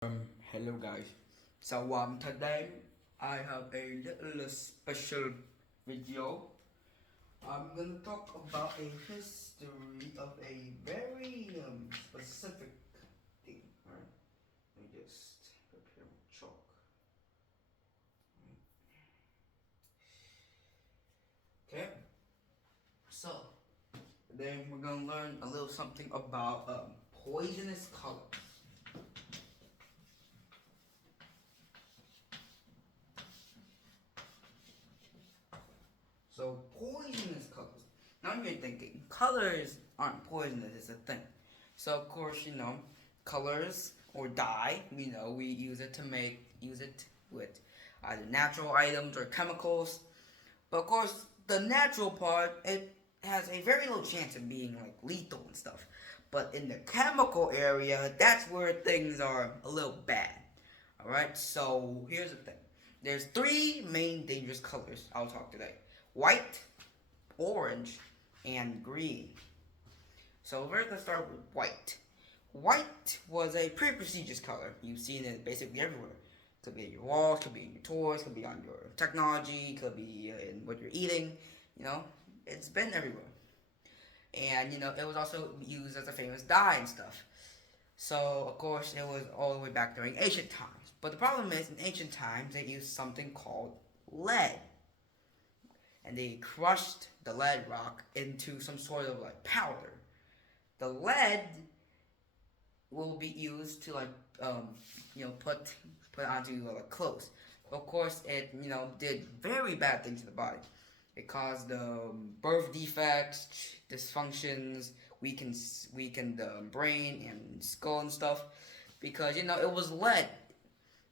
Hello guys. Today I have a little special video. I'm gonna talk about a history of a very specific thing. Alright, let me just prepare my chalk. Okay, so today we're gonna learn a little something about poisonous colors. So poisonous colors. Now you're thinking, colors aren't poisonous, it's a thing. So of course, colors or dye, we use it with either natural items or chemicals. But of course, the natural part, it has a very low chance of being like lethal and stuff. But in the chemical area, that's where things are a little bad. Alright, so here's the thing. There's three main dangerous colors I'll talk today. White, orange, and green. So we're going to start with white. White was a pretty prestigious color. You've seen it basically everywhere. Could be in your walls, could be in your toys, could be on your technology, could be in what you're eating. It's been everywhere. And, it was also used as a famous dye and stuff. So, of course, it was all the way back during ancient times. But the problem is, in ancient times, they used something called lead. And they crushed the lead rock into some sort of like powder. The lead will be used to put onto clothes. Of course, it did very bad things to the body. It caused birth defects, dysfunctions, weakened the brain and skull and stuff, because it was lead.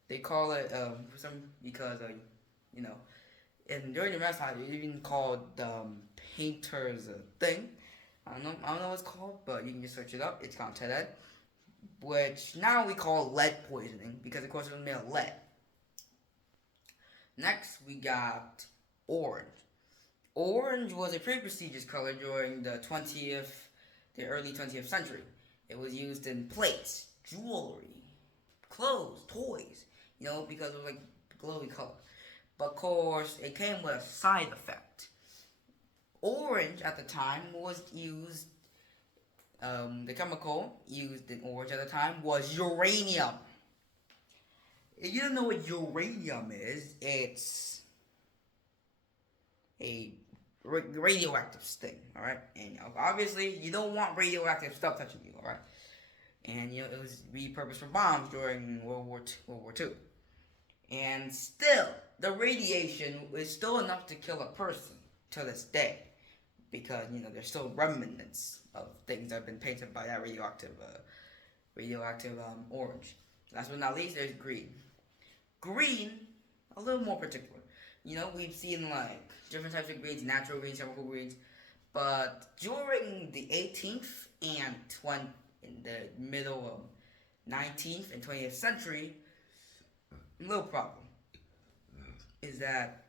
They call it because and during the Renaissance, it even called painter's thing. I don't know what it's called, but you can just search it up. It's called TED, which now we call lead poisoning because of course it was made of lead. Next, we got orange. Orange was a pretty prestigious color during the early 20th century. It was used in plates, jewelry, clothes, toys, because it was like glowy color. But of course, it came with a side effect. Orange at the time was used, the chemical used in orange at the time was uranium. If you don't know what uranium is, it's a radioactive thing, alright? And obviously, you don't want radioactive stuff touching you, alright? And it was repurposed for bombs during World War II. And still, the radiation is still enough to kill a person to this day, because there's still remnants of things that have been painted by that radioactive orange. Last but not least, there's green. Green, a little more particular. We've seen like different types of greens, natural greens, chemical greens, but during the 18th and in the middle of 19th and 20th century, little problem is that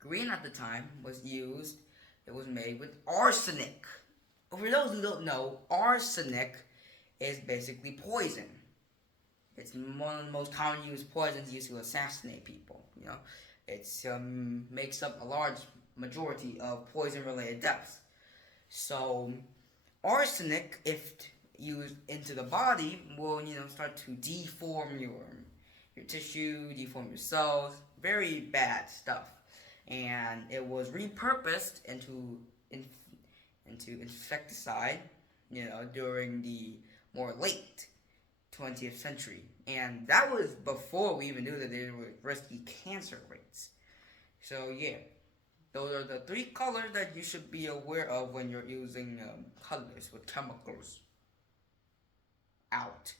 green at the time was used. It was made with arsenic. For those who don't know, arsenic is basically poison. It's one of the most commonly used poisons used to assassinate people. It's makes up a large majority of poison-related deaths. So, arsenic, if used into the body, will start to deform your tissue, deform your cells. Very bad stuff. And it was repurposed into insecticide, during the more late 20th century. And that was before we even knew that there were risky cancer rates. So yeah, those are the three colors that you should be aware of when you're using colors with chemicals. Out.